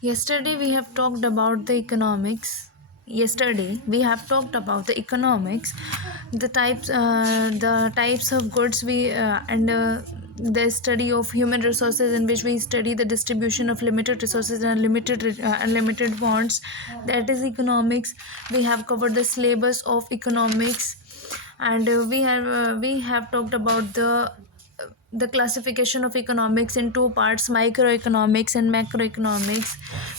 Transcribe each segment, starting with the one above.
Yesterday we have talked about the economics. Yesterday we have talked about the economics, the types of goods we and the study of human resources, in which we study the distribution of limited resources and unlimited wants. That is economics. We have covered the syllabus of economics, and we have talked about the classification of economics in two parts, microeconomics and macroeconomics.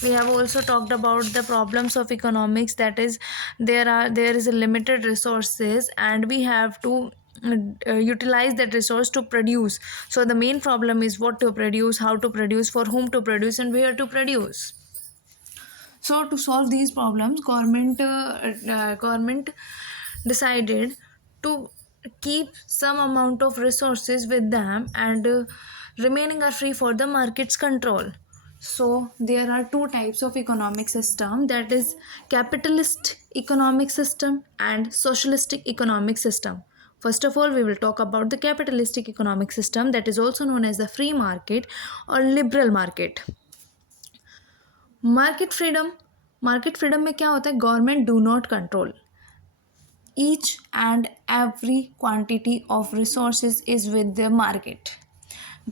We have also talked about the problems of economics, that is there is a limited resources and we have to utilize that resource to produce. So the main problem is what to produce, how to produce, for whom to produce, and where to produce. So to solve these problems, government decided to keep some amount of resources with them, and remaining are free for the market's control. So there are two types of economic system, that is capitalist economic system and socialistic economic system. First of all, we will talk about the capitalistic economic system, that is also known as the free market or liberal market. Market freedom में क्या होता है, government do not control each and every quantity of resources is with the market.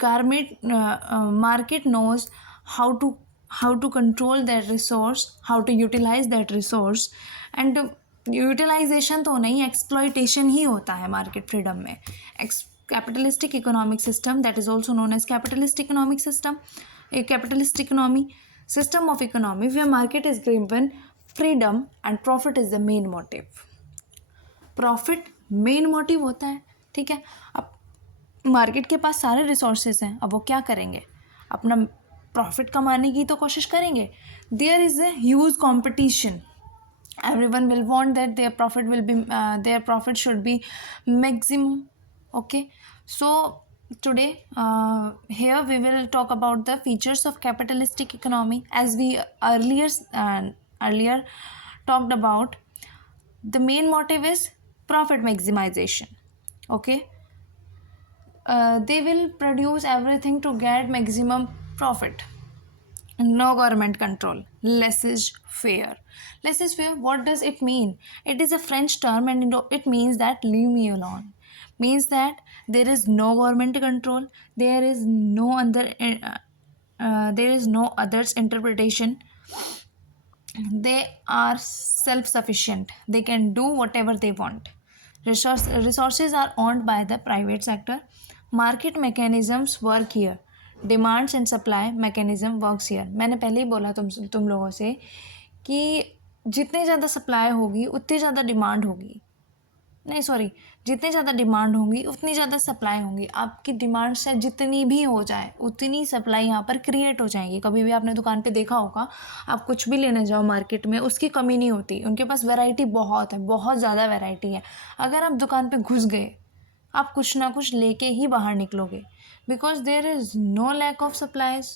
Market knows how to control that resource, how to utilize that resource, and utilisation तो नहीं, exploitation ही होता है market freedom में. Capitalistic economic system, that is also known as capitalist economic system, a capitalist economy system of economy where market is given freedom and profit is the main motive. Profit main motive होता है, ठीक है. अब market के पास सारे resources हैं, अब वो क्या करेंगे, अपना प्रॉफिट कमाने की तो कोशिश करेंगे. There is a huge competition. everyone will want that their profit should be maximum. Okay, so today here we will talk about the features of capitalistic economy. As we earlier talked about, the main motive is profit maximization. Okay, they will produce everything to get maximum profit. No government control, laissez-faire. Laissez-faire, what does it mean? It is a French term and it means that leave me alone. Means that there is no government control, there is no others interpretation. They are self-sufficient, they can do whatever they want. Resources are owned by the private sector. Market mechanisms work here. Demands and supply mechanism works here. मैंने पहले ही बोला तुम लोगों से कि जितनी ज़्यादा supply होगी उतनी ज़्यादा डिमांड होगी. नहीं सॉरी, जितनी ज़्यादा डिमांड होगी उतनी ज़्यादा सप्लाई होगी. आपकी डिमांड से जितनी भी हो जाए उतनी सप्लाई यहाँ पर क्रिएट हो जाएगी. कभी भी आपने दुकान पे देखा होगा, आप कुछ भी लेने जाओ मार्केट में, उसकी कमी नहीं होती. उनके पास वैरायटी बहुत है, बहुत ज़्यादा वैरायटी है. अगर आप दुकान पे घुस गए, आप कुछ ना कुछ लेके ही बाहर निकलोगे, because there is no lack of supplies.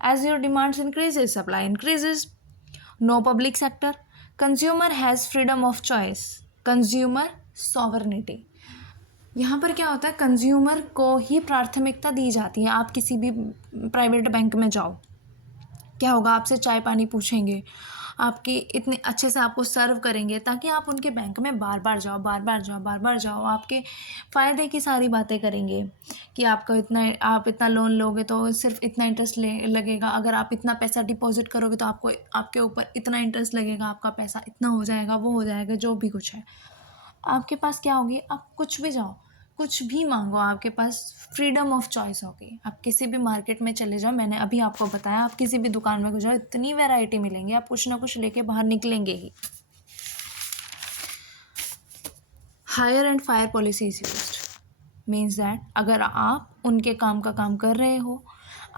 As your demands increases, supply increases. No public sector. Consumer has freedom of choice. Consumer sovereignty. यहाँ पर क्या होता है, कंज्यूमर को ही प्राथमिकता दी जाती है. आप किसी भी प्राइवेट बैंक में जाओ, क्या होगा, आपसे चाय पानी पूछेंगे, आपकी इतने अच्छे से आपको सर्व करेंगे ताकि आप उनके बैंक में बार बार जाओ. आपके फ़ायदे की सारी बातें करेंगे कि आप इतना लोन लोगे तो सिर्फ इतना इंटरेस्ट लगेगा, अगर आप इतना पैसा डिपॉजिट करोगे तो आपके ऊपर इतना इंटरेस्ट लगेगा, आपका पैसा इतना हो जाएगा, वो हो जाएगा, जो भी कुछ है. आपके पास क्या होगी, आप कुछ भी जाओ, कुछ भी मांगो, आपके पास फ्रीडम ऑफ चॉइस होगी. आप किसी भी मार्केट में चले जाओ, मैंने अभी आपको बताया, आप किसी भी दुकान में जाओ, इतनी वैरायटी मिलेंगी, आप कुछ ना कुछ लेके बाहर निकलेंगे ही. Hire and fire policy is used. Means that अगर आप उनके काम का काम कर रहे हो,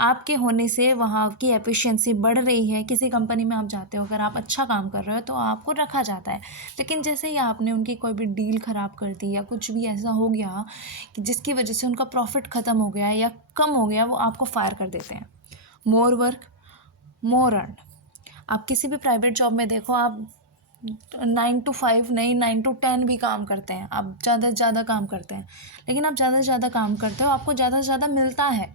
आपके होने से वहाँ की एफिशिएंसी बढ़ रही है. किसी कंपनी में आप जाते हो, अगर आप अच्छा काम कर रहे हो तो आपको रखा जाता है. लेकिन जैसे ही आपने उनकी कोई भी डील ख़राब कर दी या कुछ भी ऐसा हो गया कि जिसकी वजह से उनका प्रॉफिट ख़त्म हो गया या कम हो गया, वो आपको फायर कर देते हैं. More work more earn. आप किसी भी प्राइवेट जॉब में देखो, आप 9 to 5 नहीं, 9 to 10 भी काम करते हैं, आप ज़्यादा से ज़्यादा काम करते हैं. लेकिन आप ज़्यादा से ज़्यादा काम करते हो, आपको ज़्यादा से ज़्यादा मिलता है.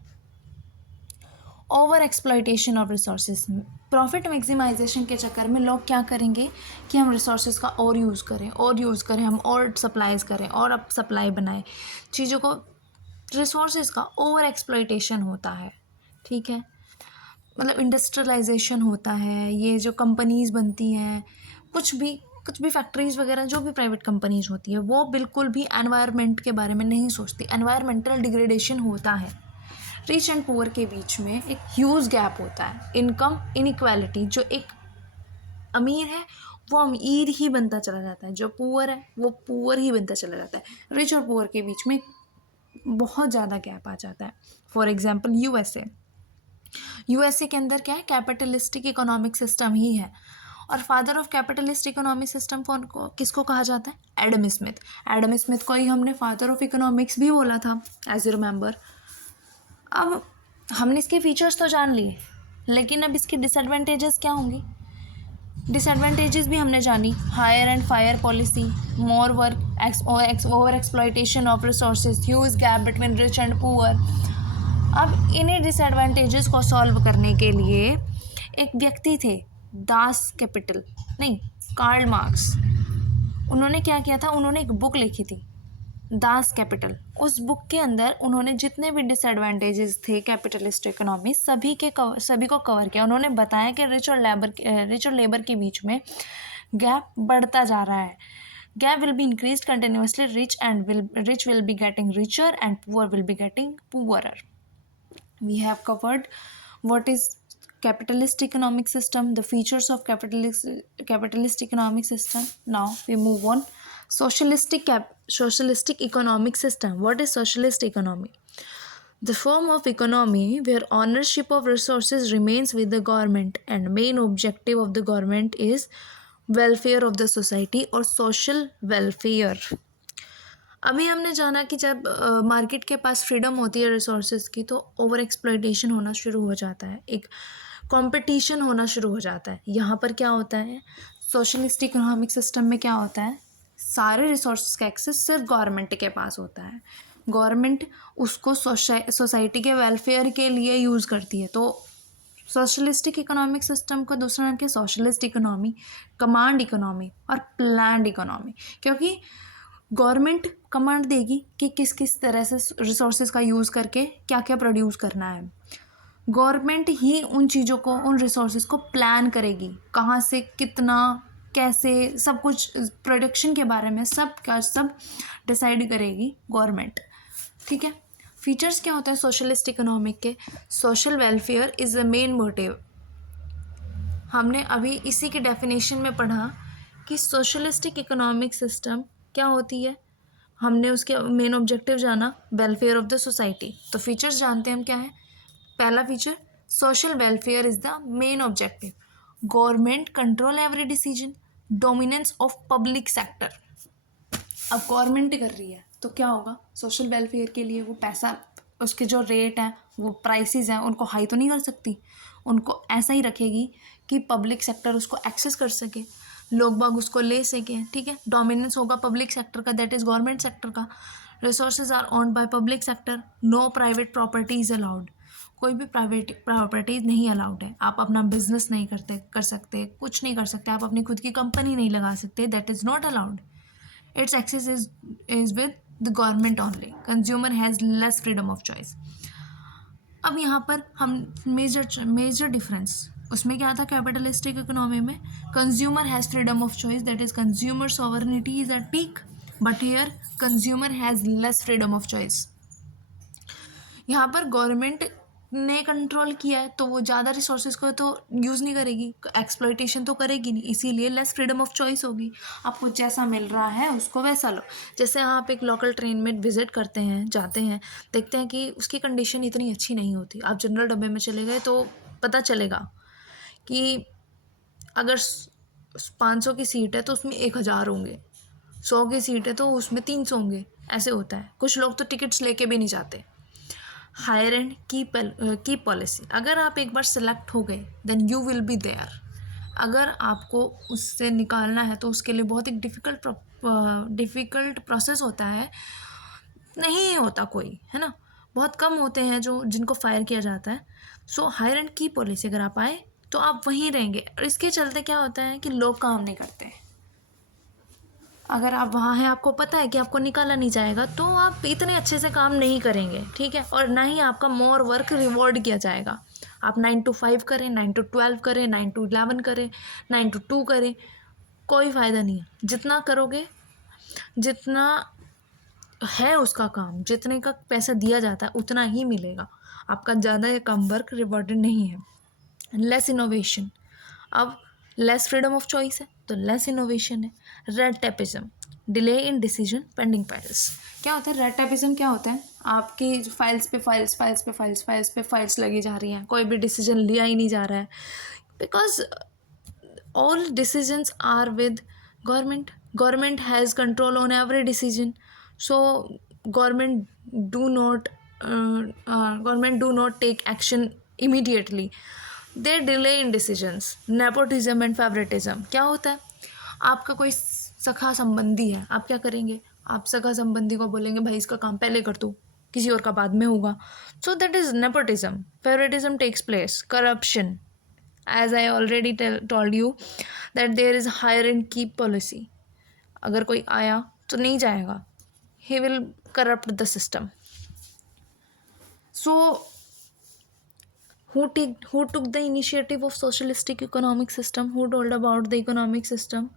Over exploitation of resources, profit maximisation के चक्कर में लोग क्या करेंगे कि हम रिसोर्सेज का और यूज़ करें, हम और सप्लाईज करें और अब सप्लाई बनाएं चीज़ों को, रिसोर्सेज का ओवर एक्सप्लॉयटेशन होता है, ठीक है। मतलब इंडस्ट्रियलाइजेशन होता है, ये जो कंपनीज़ बनती हैं, कुछ भी फैक्ट्रीज़ वगैरह जो भी प्राइवेट कंपनीज़ होती है वो बिल्कुल भी एनवायरनमेंट के बारे में नहीं सोचती, एनवायरमेंटल डिग्रेडेशन होता है। रिच एंड पुअर के बीच में एक ह्यूज गैप होता है, इनकम इनइक्वालिटी, जो एक अमीर है वो अमीर ही बनता चला जाता है, जो पुअर है वो पुअर ही बनता चला जाता है, रिच और पुअर के बीच में बहुत ज़्यादा गैप आ जाता है। फॉर एग्जाम्पल यूएसए के अंदर क्या है, कैपिटलिस्टिक इकोनॉमिक सिस्टम ही है, और father of capitalist economic system कौन को किसको कहा जाता है, एडम स्मिथ। एडम स्मिथ को ही हमने फादर ऑफ इकोनॉमिक्स भी बोला था, एज यू रिमेंबर। अब हमने इसके फीचर्स तो जान लिए, लेकिन अब इसकी डिसएडवांटेजेस क्या होंगी, डिसएडवांटेजेस भी हमने जानी, hire and fire policy, more work, over exploitation of resources, huge gap between rich and poor. अब इन्हीं डिसएडवांटेजेस को सॉल्व करने के लिए एक व्यक्ति थे, कार्ल मार्क्स। उन्होंने क्या किया था, उन्होंने एक बुक लिखी थी, दास कैपिटल। उस बुक के अंदर उन्होंने जितने भी डिसएडवांटेजेस थे कैपिटलिस्ट इकोनॉमी सभी को कवर किया। उन्होंने बताया कि रिच और लेबर के बीच में गैप बढ़ता जा रहा है, gap will be increase continuously, rich will be getting richer and poor will be getting poorer. We have covered what is capitalist economic system, the features of capitalist economic system. Now we move on. Socialistic economic system. What is socialist economy? The form of economy where ownership of resources remains with the government and main objective of the government is welfare of the society or social welfare. अभी हमने जाना कि जब market के पास freedom होती है resources की तो ओवर एक्सप्लॉयटेशन होना शुरू हो जाता है, एक कंपटीशन होना शुरू हो जाता है। यहाँ पर क्या होता है, सोशलिस्ट इकोनॉमिक सिस्टम में क्या होता है, सारे रिसोर्सेज का एक्सेस सिर्फ गवर्नमेंट के पास होता है, गवर्नमेंट उसको सोसाइटी के वेलफेयर के लिए यूज़ करती है। तो सोशलिस्टिक इकोनॉमिक सिस्टम का दूसरा नाम क्या है, सोशलिस्ट इकोनॉमी, कमांड इकोनॉमी और प्लान्ड इकोनॉमी, क्योंकि गवर्नमेंट कमांड देगी कि किस किस तरह से रिसोर्सेज का यूज़ करके क्या क्या प्रोड्यूस करना है। गवर्नमेंट ही उन चीज़ों को, उन रिसोर्सेज को प्लान करेगी, कहाँ से कितना कैसे, सब कुछ प्रोडक्शन के बारे में सब का सब डिसाइड करेगी गवर्नमेंट, ठीक है। फीचर्स क्या होता है सोशलिस्ट इकोनॉमिक के, social welfare is the main motive. हमने अभी इसी के डेफिनेशन में पढ़ा कि सोशलिस्टिक इकोनॉमिक सिस्टम क्या होती है, हमने उसके मेन ऑब्जेक्टिव जाना, वेलफेयर ऑफ द सोसाइटी। तो फीचर्स जानते हैं हम क्या है, पहला feature social welfare is the main objective, government control every decision, dominance of public sector. अब गवर्नमेंट कर रही है तो क्या होगा, सोशल वेलफेयर के लिए वो पैसा, उसके जो रेट हैं, वो प्राइसेस हैं, उनको हाई तो नहीं कर सकती, उनको ऐसा ही रखेगी कि पब्लिक सेक्टर उसको एक्सेस कर सके, लोग बाग उसको ले सकें, ठीक है। डोमिनेंस होगा पब्लिक सेक्टर का, दैट इज़ गवर्नमेंट सेक्टर का। Resources are owned by public sector, no private property is allowed, कोई भी प्राइवेट प्रॉपर्टी नहीं अलाउड है। आप अपना बिजनेस नहीं कर सकते, कुछ नहीं कर सकते, आप अपनी खुद की कंपनी नहीं लगा सकते, that is not allowed. Its axis is with the government only, consumer has less freedom of choice. अब यहाँ पर हम मेजर डिफरेंस उसमें क्या था, कैपिटलिस्टिक इकोनॉमी में consumer has freedom of choice, that is consumer sovereignty is at peak, but here consumer has less freedom of choice. यहाँ पर गवर्नमेंट ने कंट्रोल किया है तो वो ज़्यादा रिसोर्सेज को तो यूज़ नहीं करेगी, एक्सप्लॉयटेशन तो करेगी नहीं, इसीलिए लेस फ्रीडम ऑफ चॉइस होगी, आपको जैसा मिल रहा है उसको वैसा लो। जैसे आप एक लोकल ट्रेन में विज़िट करते हैं, जाते हैं, देखते हैं कि उसकी कंडीशन इतनी अच्छी नहीं होती, आप जनरल डब्बे में चले गए तो पता चलेगा कि अगर 500 की सीट है तो उसमें 1000 होंगे, 100 की सीट है तो उसमें 300 होंगे, ऐसे होता है। कुछ लोग तो टिकट्स लेके भी नहीं जाते। हायर एंड की पॉलिसी, अगर आप एक बार सेलेक्ट हो गए then you will be there, अगर आपको उससे निकालना है तो उसके लिए बहुत एक डिफ़िकल्ट प्रोसेस होता है, नहीं होता कोई, है ना। बहुत कम होते हैं जो जिनको फायर किया जाता है। सो हायर एंड की पॉलिसी अगर आप आए तो आप वहीं रहेंगे। और इसके चलते क्या होता है कि लोग काम नहीं करते। अगर आप वहाँ हैं, आपको पता है कि आपको निकाला नहीं जाएगा, तो आप इतने अच्छे से काम नहीं करेंगे, ठीक है। और ना ही आपका मोर वर्क रिवॉर्ड किया जाएगा। आप 9 to 5 करें, 9 to 12 करें, 9 to 11 करें, 9 to 2 करें, कोई फ़ायदा नहीं है। जितना करोगे, जितना है उसका काम, जितने का पैसा दिया जाता है उतना ही मिलेगा। आपका ज़्यादा या कम वर्क रिवॉर्डेड नहीं है। लेस इनोवेशन, अब लेस फ्रीडम ऑफ चॉइस है तो लेस इनोवेशन है। Red tapism, delay in decision pending files. क्या होता है रेड टेपिज्म? क्या होता है, आपकी फाइल्स पे फाइल्स, फाइल्स पे फाइल्स, फाइल्स पे फाइल्स लगी जा रही हैं, कोई भी डिसीजन लिया ही नहीं जा रहा है। Because all decisions are with government has control on every decision. So government do not take action immediately. They delay in decisions. Nepotism and favoritism, क्या होता है, आपका कोई सखा संबंधी है, आप क्या करेंगे, आप सखा संबंधी को बोलेंगे भाई इसका काम पहले कर दो, किसी और का बाद में होगा। So that is nepotism. Favoritism takes place. Corruption, as I already told you that there is hire and keep policy. अगर कोई आया तो नहीं जाएगा, he will corrupt the system. So who took the initiative of socialistic economic system? Who told about the economic system?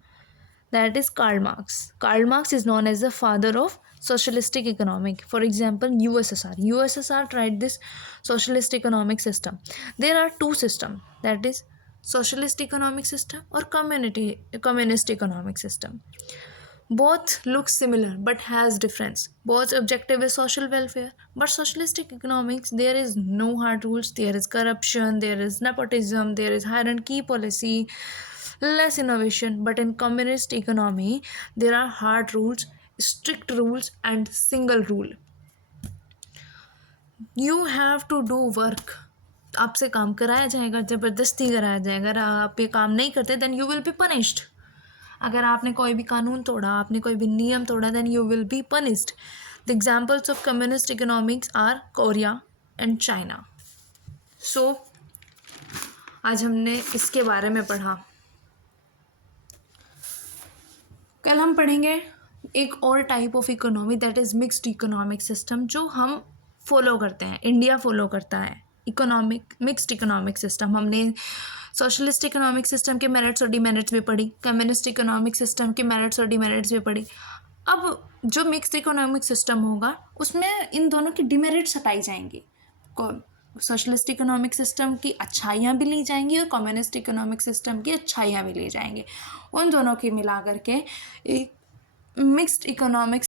That is Karl Marx. Karl Marx is known as the father of socialistic economic. For example, USSR tried this socialist economic system. There are two systems, that is socialist economic system or communist economic system. Both look similar but has difference. Both objective is social welfare, but socialistic economics, there is no hard rules, there is corruption, there is nepotism, there is hire and key policy, less innovation. But in communist economy, there are hard rules, strict rules and single rule. You have to do work. आपसे काम कराया जाएगा, ज़बरदस्ती कराया जाएगा। अगर आप ये काम नहीं करते then you will be punished. अगर आपने कोई भी कानून तोड़ा, आपने कोई भी नियम तोड़ा, then you will be punished. The examples of communist economics are Korea and China. So आज हमने इसके बारे में पढ़ा। कल हम पढ़ेंगे एक और type of economy, that is mixed economic system, जो हम फॉलो करते हैं, इंडिया फॉलो करता है। मिक्स्ड इकोनॉमिक सिस्टम, हमने सोशलिस्ट इकोनॉमिक सिस्टम के मेरिट्स और डिमेरिट्स भी पढ़ी, कम्युनिस्ट इकोनॉमिक सिस्टम के मेरिट्स और डिमेरिट्स भी पढ़ी। अब जो मिक्स्ड इकोनॉमिक सिस्टम होगा उसमें इन दोनों की डिमेरिट्स हटाई जाएंगी। सोशलिस्ट इकोनॉमिक सिस्टम की अच्छाइयाँ भी ली जाएंगी और कम्युनिस्ट इकोनॉमिक सिस्टम की अच्छाइयाँ भी ली जाएंगी। उन दोनों की मिला करके एक मिक्स्ड इकोनॉमिक